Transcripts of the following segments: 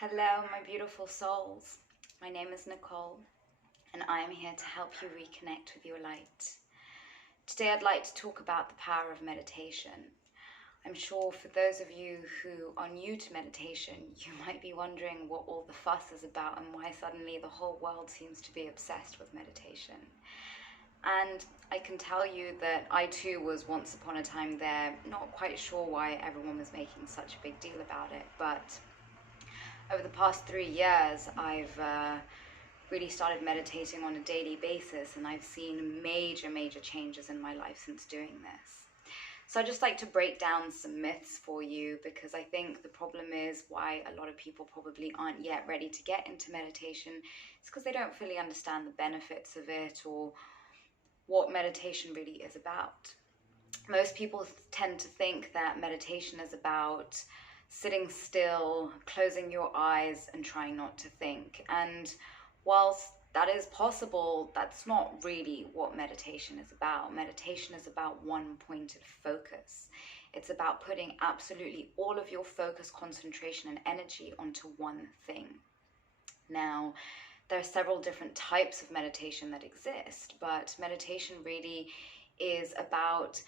Hello, my beautiful souls. My name is Nicole, and I am here to help you reconnect with your light. Today, I'd like to talk about the power of meditation. I'm sure for those of you who are new to meditation, you might be wondering what all the fuss is about and why suddenly the whole world seems to be obsessed with meditation. And I can tell you that I too was once upon a time there, not quite sure why everyone was making such a big deal about it, but over the past 3 years, I've really started meditating on a daily basis, and I've seen major changes in my life since doing this. So I'd just like to break down some myths for you, because I think the problem is why a lot of people probably aren't yet ready to get into meditation is because they don't fully understand the benefits of it or what meditation really is about. Most people tend to think that meditation is about sitting still, closing your eyes, and trying not to think. And whilst that is possible, that's not really what meditation is about. Meditation is about one pointed focus. It's about putting absolutely all of your focus, concentration, and energy onto one thing. Now, there are several different types of meditation that exist, but meditation really is about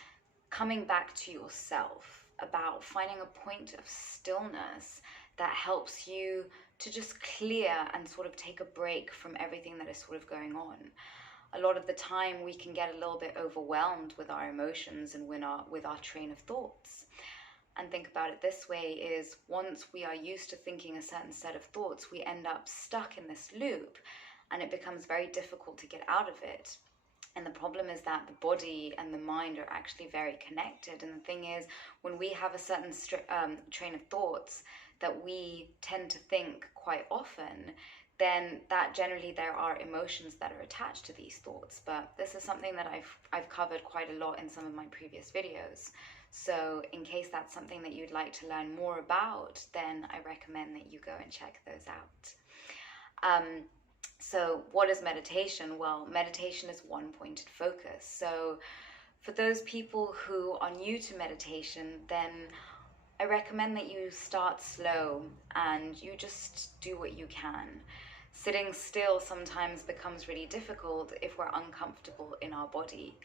coming back to yourself, about finding a point of stillness that helps you to just clear and sort of take a break from everything that is sort of going on. A lot of the time we can get a little bit overwhelmed with our emotions and with our train of thoughts. And think about it this way, is once we are used to thinking a certain set of thoughts, we end up stuck in this loop, and it becomes very difficult to get out of it. And the problem is that the body and the mind are actually very connected. And the thing is, when we have a certain train of thoughts that we tend to think quite often, then that generally there are emotions that are attached to these thoughts. But this is something that I've covered quite a lot in some of my previous videos. So in case that's something that you'd like to learn more about, then I recommend that you go and check those out. So what is meditation? Well, meditation is one pointed focus. So for those people who are new to meditation, then I recommend that you start slow and you just do what you can. Sitting still sometimes becomes really difficult if we're uncomfortable in our body.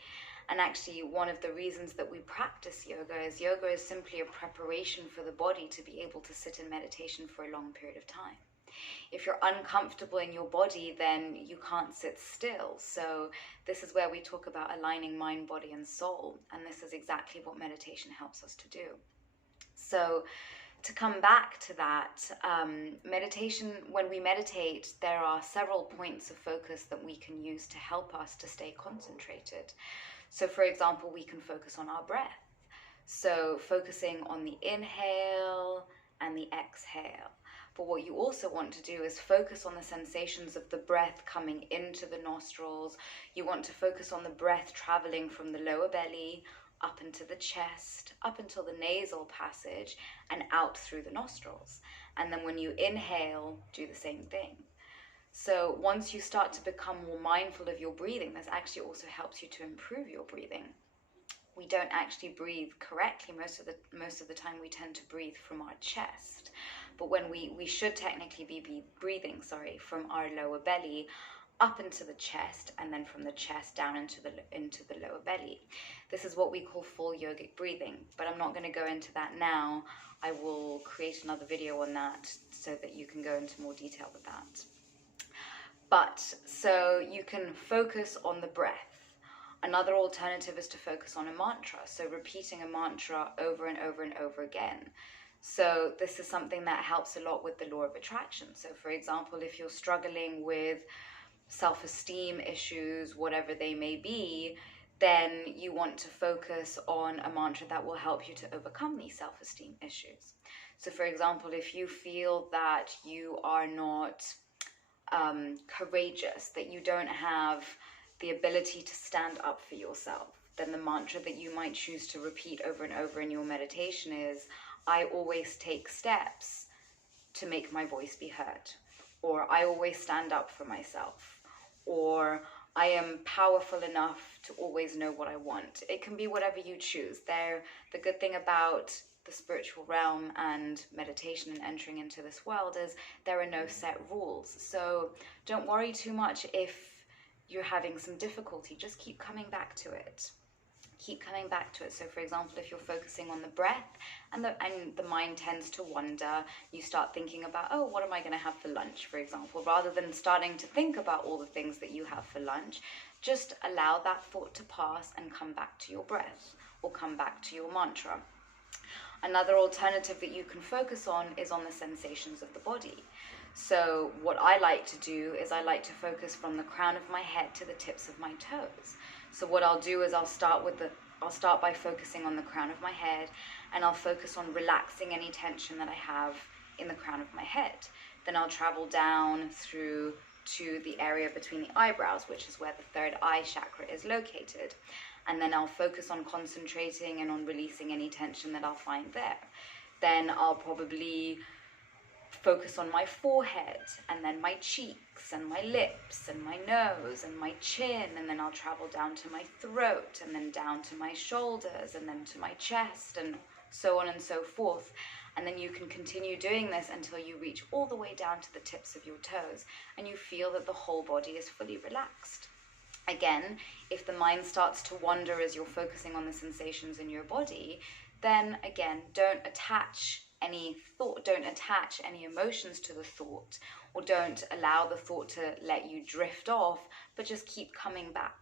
And actually, one of the reasons that we practice yoga is simply a preparation for the body to be able to sit in meditation for a long period of time. If you're uncomfortable in your body, then you can't sit still. So this is where we talk about aligning mind, body, and soul. And this is exactly what meditation helps us to do. So to come back to that, meditation, when we meditate, there are several points of focus that we can use to help us to stay concentrated. So for example, we can focus on our breath. So focusing on the inhale and the exhale. But what you also want to do is focus on the sensations of the breath coming into the nostrils. You want to focus on the breath traveling from the lower belly up into the chest, up until the nasal passage, and out through the nostrils. And then when you inhale, do the same thing. So once you start to become more mindful of your breathing, this actually also helps you to improve your breathing. We don't actually breathe correctly. Most of the time we tend to breathe from our chest. But when we should technically be breathing, from our lower belly up into the chest, and then from the chest down into the lower belly. This is what we call full yogic breathing, but I'm not going to go into that now. I will create another video on that so that you can go into more detail with that. But so you can focus on the breath. Another alternative is to focus on a mantra, so repeating a mantra over and over and over again. So this is something that helps a lot with the law of attraction. So for example, if you're struggling with self-esteem issues, whatever they may be, then you want to focus on a mantra that will help you to overcome these self-esteem issues. So for example, if you feel that you are not courageous, that you don't have the ability to stand up for yourself, then the mantra that you might choose to repeat over and over in your meditation is, I always take steps to make my voice be heard, or I always stand up for myself, or I am powerful enough to always know what I want. It can be whatever you choose. The good thing about the spiritual realm and meditation and entering into this world is there are no set rules. So don't worry too much if you're having some difficulty. Just keep coming back to it. Keep coming back to it. So for example, if you're focusing on the breath and the mind tends to wander, you start thinking about, oh, what am I going to have for lunch, for example, rather than starting to think about all the things that you have for lunch. Just allow that thought to pass and come back to your breath or come back to your mantra. Another alternative that you can focus on is on the sensations of the body. So what I like to do is I like to focus from the crown of my head to the tips of my toes. So what I'll do is I'll start by focusing on the crown of my head, and I'll focus on relaxing any tension that I have in the crown of my head. Then I'll travel down through to the area between the eyebrows, which is where the third eye chakra is located. And then I'll focus on concentrating and on releasing any tension that I'll find there. Then I'll probably focus on my forehead, and then my cheeks and my lips and my nose and my chin, and then I'll travel down to my throat, and then down to my shoulders, and then to my chest, and so on and so forth. And then you can continue doing this until you reach all the way down to the tips of your toes, and you feel that the whole body is fully relaxed. Again, if the mind starts to wander as you're focusing on the sensations in your body, then again, don't attach any thought, don't attach any emotions to the thought, or don't allow the thought to let you drift off, but just keep coming back.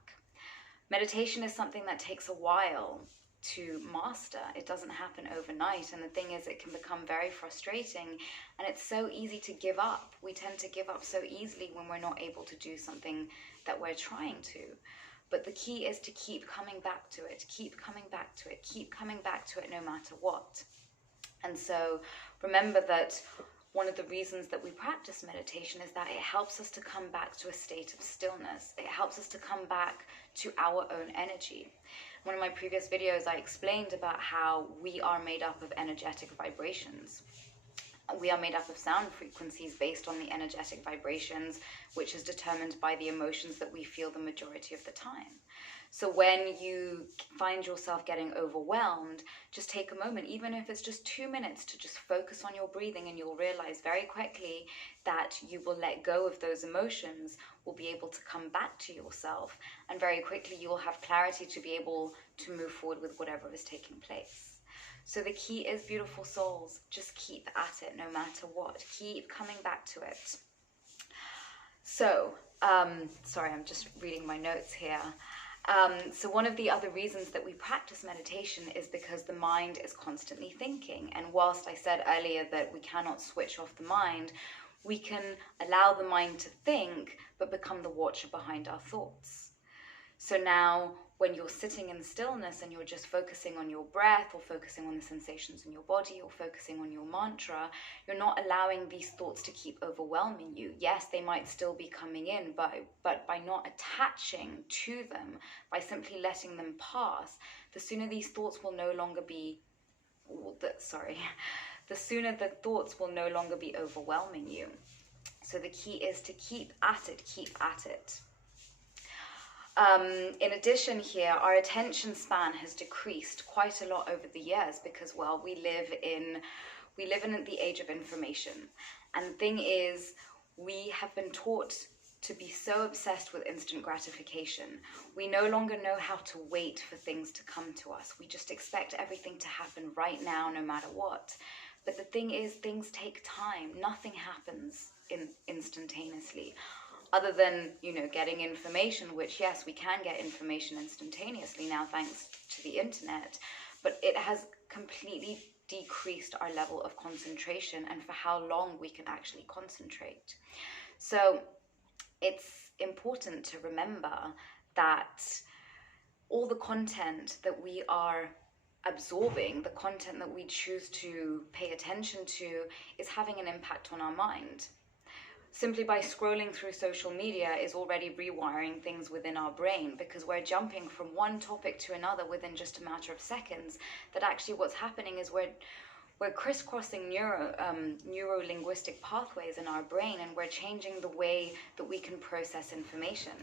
Meditation is something that takes a while to master. It doesn't happen overnight, and the thing is, it can become very frustrating, and it's so easy to give up. We tend to give up so easily when we're not able to do something that we're trying to. But the key is to keep coming back to it, keep coming back to it, keep coming back to it no matter what. And so remember that one of the reasons that we practice meditation is that it helps us to come back to a state of stillness. It helps us to come back to our own energy. One of my previous videos, I explained about how we are made up of energetic vibrations. We are made up of sound frequencies based on the energetic vibrations, which is determined by the emotions that we feel the majority of the time. So when you find yourself getting overwhelmed, just take a moment, even if it's just 2 minutes, to just focus on your breathing, and you'll realize very quickly that you will let go of those emotions, will be able to come back to yourself, and very quickly you will have clarity to be able to move forward with whatever is taking place. So the key is, beautiful souls, just keep at it no matter what. Keep coming back to it. So, sorry, I'm just reading my notes here. So one of the other reasons that we practice meditation is because the mind is constantly thinking. And whilst I said earlier that we cannot switch off the mind, we can allow the mind to think, but become the watcher behind our thoughts. So now when you're sitting in stillness and you're just focusing on your breath, or focusing on the sensations in your body, or focusing on your mantra, you're not allowing these thoughts to keep overwhelming you. Yes, they might still be coming in, but by not attaching to them, by simply letting them pass, the sooner these thoughts will no longer be, the sooner the thoughts will no longer be overwhelming you. So the key is to keep at it, keep at it. In addition here, our attention span has decreased quite a lot over the years because, well, we live in the age of information. And the thing is, we have been taught to be so obsessed with instant gratification. We no longer know how to wait for things to come to us. We just expect everything to happen right now, no matter what. But the thing is, things take time. Nothing happens instantaneously. Other than, getting information, which, yes, we can get information instantaneously now thanks to the internet, but it has completely decreased our level of concentration and for how long we can actually concentrate. So it's important to remember that all the content that we are absorbing, the content that we choose to pay attention to, is having an impact on our mind. Simply by scrolling through social media is already rewiring things within our brain, because we're jumping from one topic to another within just a matter of seconds. That actually what's happening is we're crisscrossing neuro-linguistic pathways in our brain, and we're changing the way that we can process information.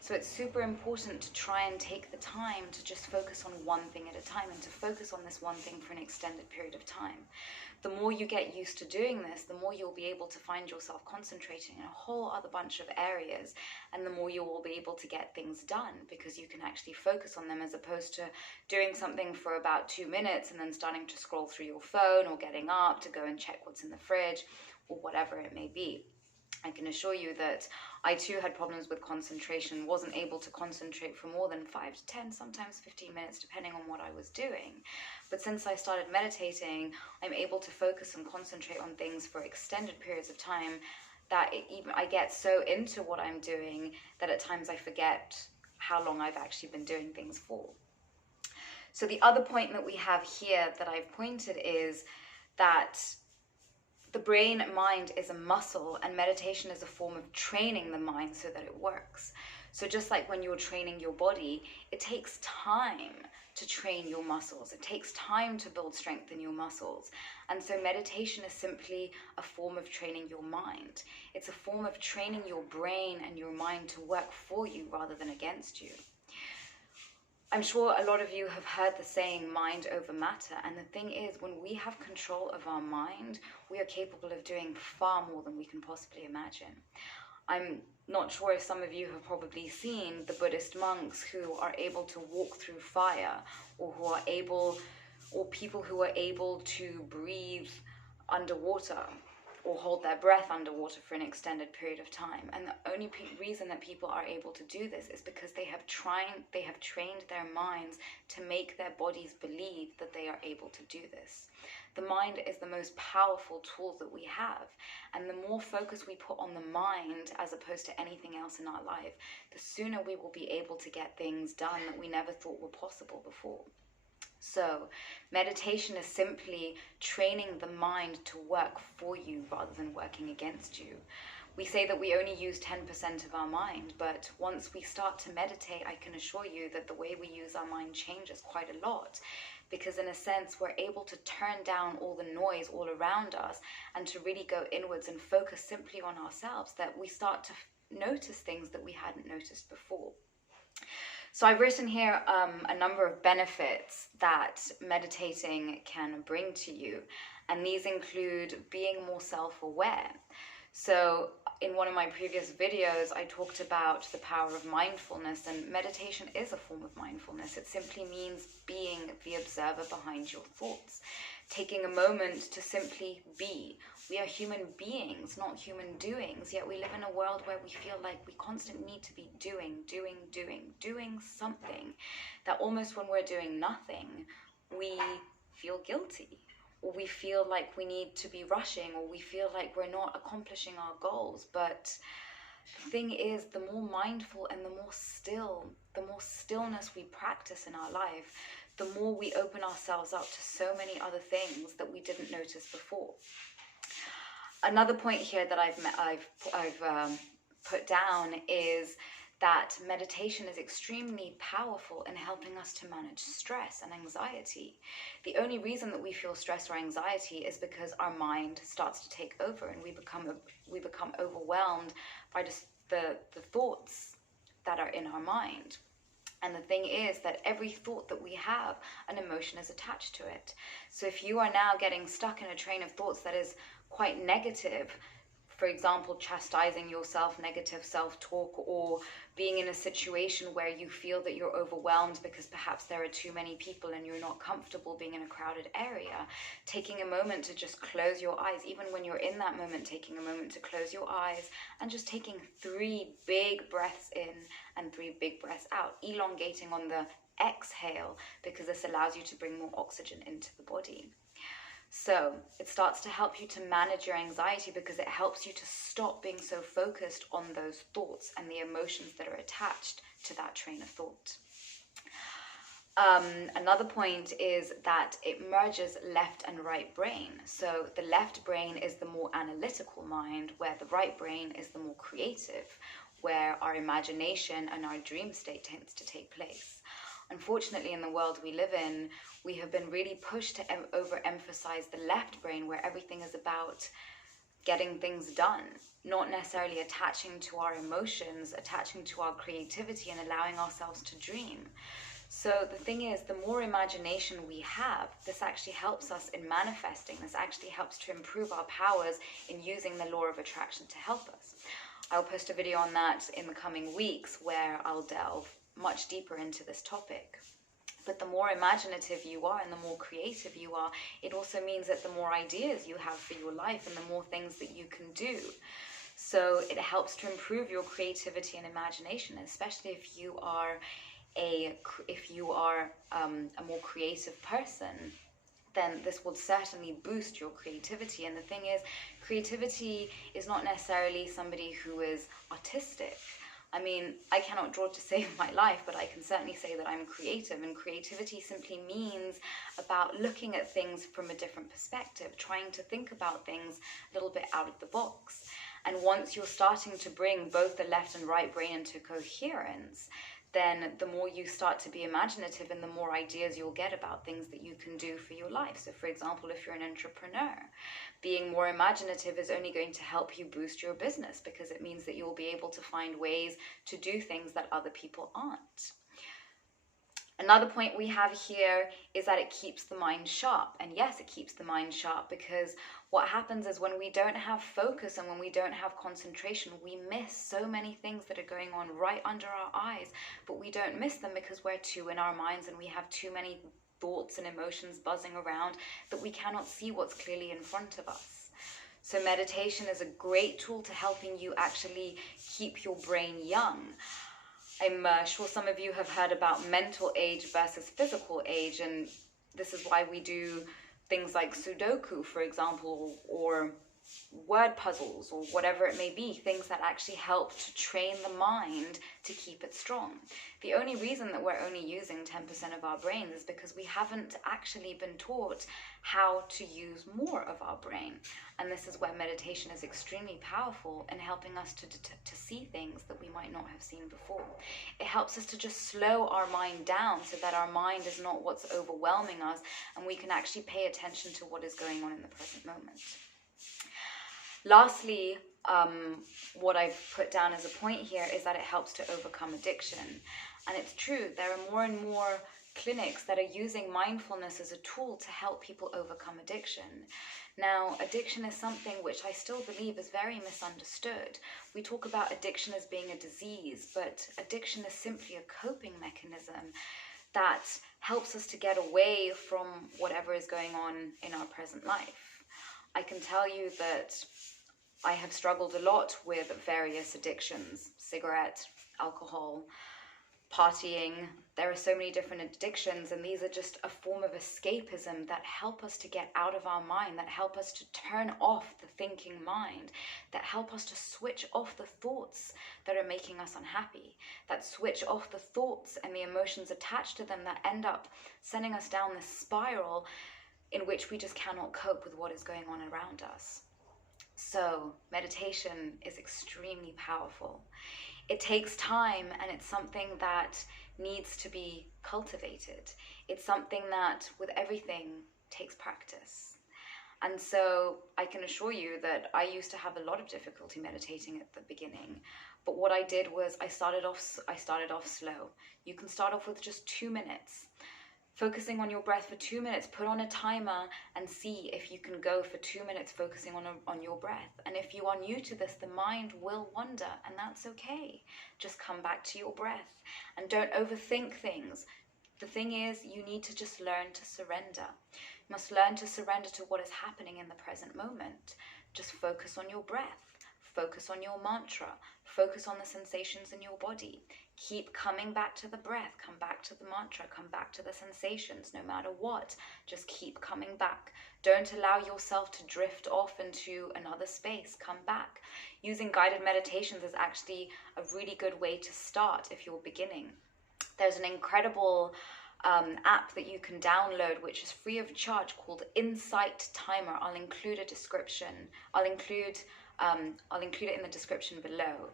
So it's super important to try and take the time to just focus on one thing at a time, and to focus on this one thing for an extended period of time. The more you get used to doing this, the more you'll be able to find yourself concentrating in a whole other bunch of areas, and the more you will be able to get things done, because you can actually focus on them, as opposed to doing something for about 2 minutes and then starting to scroll through your phone, or getting up to go and check what's in the fridge, or whatever it may be. I can assure you that I too had problems with concentration, wasn't able to concentrate for more than 5 to 10, sometimes 15 minutes, depending on what I was doing. But since I started meditating, I'm able to focus and concentrate on things for extended periods of time, that I get so into what I'm doing that at times I forget how long I've actually been doing things for. So the other point that we have here that I've pointed is that the brain mind is a muscle, and meditation is a form of training the mind so that it works. So just like when you're training your body, it takes time to train your muscles. It takes time to build strength in your muscles. And so meditation is simply a form of training your mind. It's a form of training your brain and your mind to work for you rather than against you. I'm sure a lot of you have heard the saying mind over matter, and the thing is, when we have control of our mind, we are capable of doing far more than we can possibly imagine. I'm not sure if some of you have probably seen the Buddhist monks who are able to walk through fire, or people who are able to breathe underwater, or hold their breath underwater for an extended period of time. And the only reason that people are able to do this is because they have trained their minds to make their bodies believe that they are able to do this. The mind is the most powerful tool that we have, and the more focus we put on the mind as opposed to anything else in our life, the sooner we will be able to get things done that we never thought were possible before. So meditation is simply training the mind to work for you rather than working against you. We say that we only use 10% of our mind, but once we start to meditate, I can assure you that the way we use our mind changes quite a lot, because in a sense, we're able to turn down all the noise all around us and to really go inwards and focus simply on ourselves, that we start to notice things that we hadn't noticed before. So I've written here a number of benefits that meditating can bring to you, and these include being more self-aware. So in one of my previous videos, I talked about the power of mindfulness, and meditation is a form of mindfulness. It simply means being the observer behind your thoughts, taking a moment to simply be. We are human beings, not human doings, yet we live in a world where we feel like we constantly need to be doing something, that almost when we're doing nothing, we feel guilty, or we feel like we need to be rushing, or we feel like we're not accomplishing our goals. But the thing is, the more mindful and the more stillness we practice in our life, the more we open ourselves up to so many other things that we didn't notice before. Another point here that I've put down is that meditation is extremely powerful in helping us to manage stress and anxiety. The only reason that we feel stress or anxiety is because our mind starts to take over, and we become overwhelmed by just the thoughts that are in our mind. And the thing is that every thought that we have, an emotion is attached to it. So if you are now getting stuck in a train of thoughts that is quite negative, for example, chastising yourself, negative self-talk, or being in a situation where you feel that you're overwhelmed because perhaps there are too many people and you're not comfortable being in a crowded area, taking a moment to just close your eyes, even when you're in that moment, taking a moment to close your eyes and just taking 3 big breaths in and 3 big breaths out, elongating on the exhale, because this allows you to bring more oxygen into the body. So it starts to help you to manage your anxiety, because it helps you to stop being so focused on those thoughts and the emotions that are attached to that train of thought. Another point is that it merges left and right brain. So the left brain is the more analytical mind, where the right brain is the more creative, where our imagination and our dream state tends to take place. Unfortunately, in the world we live in, we have been really pushed to overemphasize the left brain, where everything is about getting things done, not necessarily attaching to our emotions, attaching to our creativity, and allowing ourselves to dream. So the thing is, the more imagination we have, this actually helps us in manifesting. This actually helps to improve our powers in using the law of attraction to help us. I'll post a video on that in the coming weeks where I'll delve much deeper into this topic. But the more imaginative you are and the more creative you are, it also means that the more ideas you have for your life and the more things that you can do. So it helps to improve your creativity and imagination, especially if you are a more creative person. Then this will certainly boost your creativity. And the thing is, creativity is not necessarily somebody who is artistic. I mean, I cannot draw to save my life, but I can certainly say that I'm creative. And creativity simply means about looking at things from a different perspective, trying to think about things a little bit out of the box. And once you're starting to bring both the left and right brain into coherence, then the more you start to be imaginative and the more ideas you'll get about things that you can do for your life. So for example, if you're an entrepreneur, being more imaginative is only going to help you boost your business, because it means that you'll be able to find ways to do things that other people aren't. Another point we have here is that it keeps the mind sharp. And yes, it keeps the mind sharp, because what happens is when we don't have focus and when we don't have concentration, we miss so many things that are going on right under our eyes, but we don't miss them because we're too in our minds and we have too many thoughts and emotions buzzing around that we cannot see what's clearly in front of us. So meditation is a great tool to helping you actually keep your brain young. I'm sure some of you have heard about mental age versus physical age, and this is why we do things like Sudoku, for example, or word puzzles, or whatever it may be, things that actually help to train the mind to keep it strong. The only reason that we're only using 10% of our brains is because we haven't actually been taught how to use more of our brain. And this is where meditation is extremely powerful in helping us to see things that we might not have seen before. It helps us to just slow our mind down so that our mind is not what's overwhelming us, and we can actually pay attention to what is going on in the present moment. Lastly, what I've put down as a point here is that it helps to overcome addiction. And it's true, there are more and more clinics that are using mindfulness as a tool to help people overcome addiction. Now, addiction is something which I still believe is very misunderstood. We talk about addiction as being a disease, but addiction is simply a coping mechanism that helps us to get away from whatever is going on in our present life. I can tell you that I have struggled a lot with various addictions: cigarette, alcohol, partying. There are so many different addictions, and these are just a form of escapism that help us to get out of our mind, that help us to turn off the thinking mind, that help us to switch off the thoughts that are making us unhappy, that switch off the thoughts and the emotions attached to them that end up sending us down this spiral in which we just cannot cope with what is going on around us. So meditation is extremely powerful. It takes time, and it's something that needs to be cultivated. It's something that, with everything, takes practice. And so I can assure you that I used to have a lot of difficulty meditating at the beginning. But what I did was I started off slow. You can start off with just 2 minutes. Focusing on your breath for 2 minutes, put on a timer and see if you can go for 2 minutes focusing on your breath. And if you are new to this, the mind will wander, and that's okay. Just come back to your breath and don't overthink things. The thing is, you need to just learn to surrender. You must learn to surrender to what is happening in the present moment. Just focus on your breath. Focus on your mantra. Focus on the sensations in your body. Keep coming back to the breath. Come back to the mantra. Come back to the sensations. No matter what, just keep coming back. Don't allow yourself to drift off into another space. Come back. Using guided meditations is actually a really good way to start if you're beginning. There's an incredible app that you can download, which is free of charge, called Insight Timer. I'll include a description. I'll include it in the description below.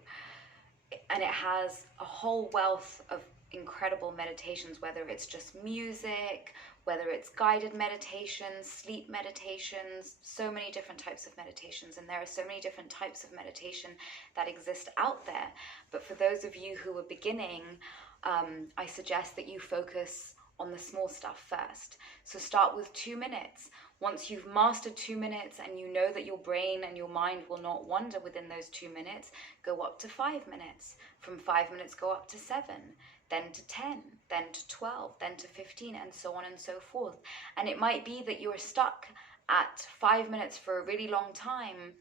And it has a whole wealth of incredible meditations, whether it's just music, whether it's guided meditations, sleep meditations, so many different types of meditations. And there are so many different types of meditation that exist out there. But for those of you who are beginning, I suggest that you focus on the small stuff first. So start with 2 minutes. Once you've mastered 2 minutes and you know that your brain and your mind will not wander within those 2 minutes, go up to 5 minutes. From 5 minutes, go up to 7, then to 10, then to 12, then to 15, and so on and so forth. And it might be that you're stuck at 5 minutes for a really long time,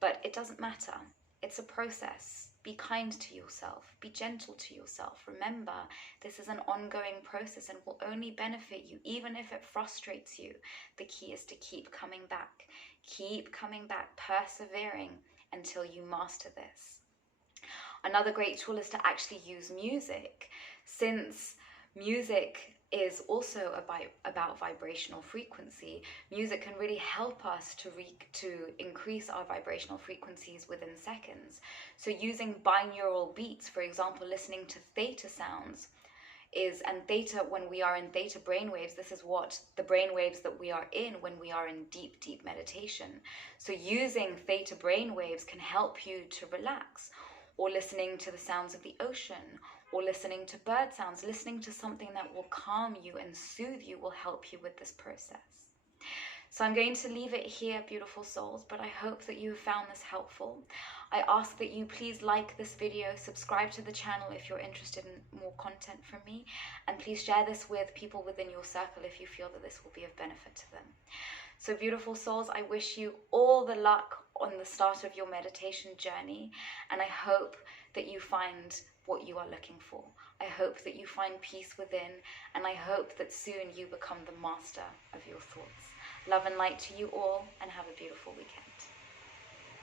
but it doesn't matter. It's a process. Be kind to yourself. Be gentle to yourself. Remember, this is an ongoing process and will only benefit you, even if it frustrates you. The key is to keep coming back. Keep coming back, persevering until you master this. Another great tool is to actually use music, since music is also about vibrational frequency. Music can really help us to increase our vibrational frequencies within seconds. So using binaural beats, for example, listening to theta sounds, and theta, when we are in theta brainwaves, this is what the brainwaves that we are in when we are in deep, deep meditation. So using theta brainwaves can help you to relax, or listening to the sounds of the ocean, or listening to bird sounds. Listening to something that will calm you and soothe you will help you with this process. So I'm going to leave it here, beautiful souls, but I hope that you found this helpful. I ask that you please like this video, subscribe to the channel if you're interested in more content from me, and please share this with people within your circle if you feel that this will be of benefit to them. So beautiful souls, I wish you all the luck on the start of your meditation journey, and I hope that you find what you are looking for. I hope that you find peace within, and I hope that soon you become the master of your thoughts. Love and light to you all, and have a beautiful weekend.